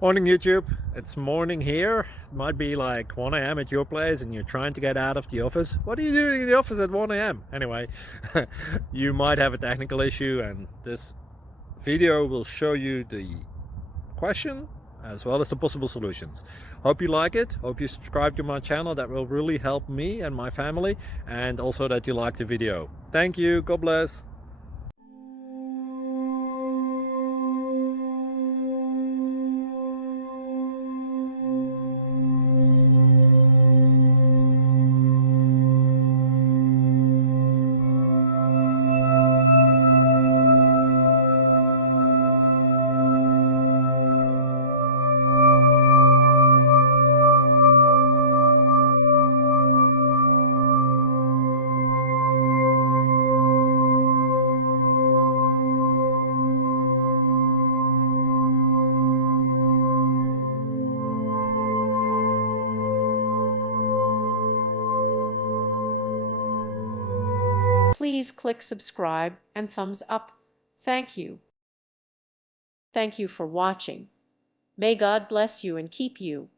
Morning YouTube, it's morning here. It might be like 1 a.m. at your place and you're trying to get out of the office. What are you doing in the office at 1 a.m.? Anyway, you might have a technical issue and this video will show you the question as well as the possible solutions. Hope you like it, hope you subscribe to my channel. That will really help me and my family, and also that you like the video. Thank you, God bless. Please click subscribe and thumbs up. Thank you. Thank you for watching. May God bless you and keep you.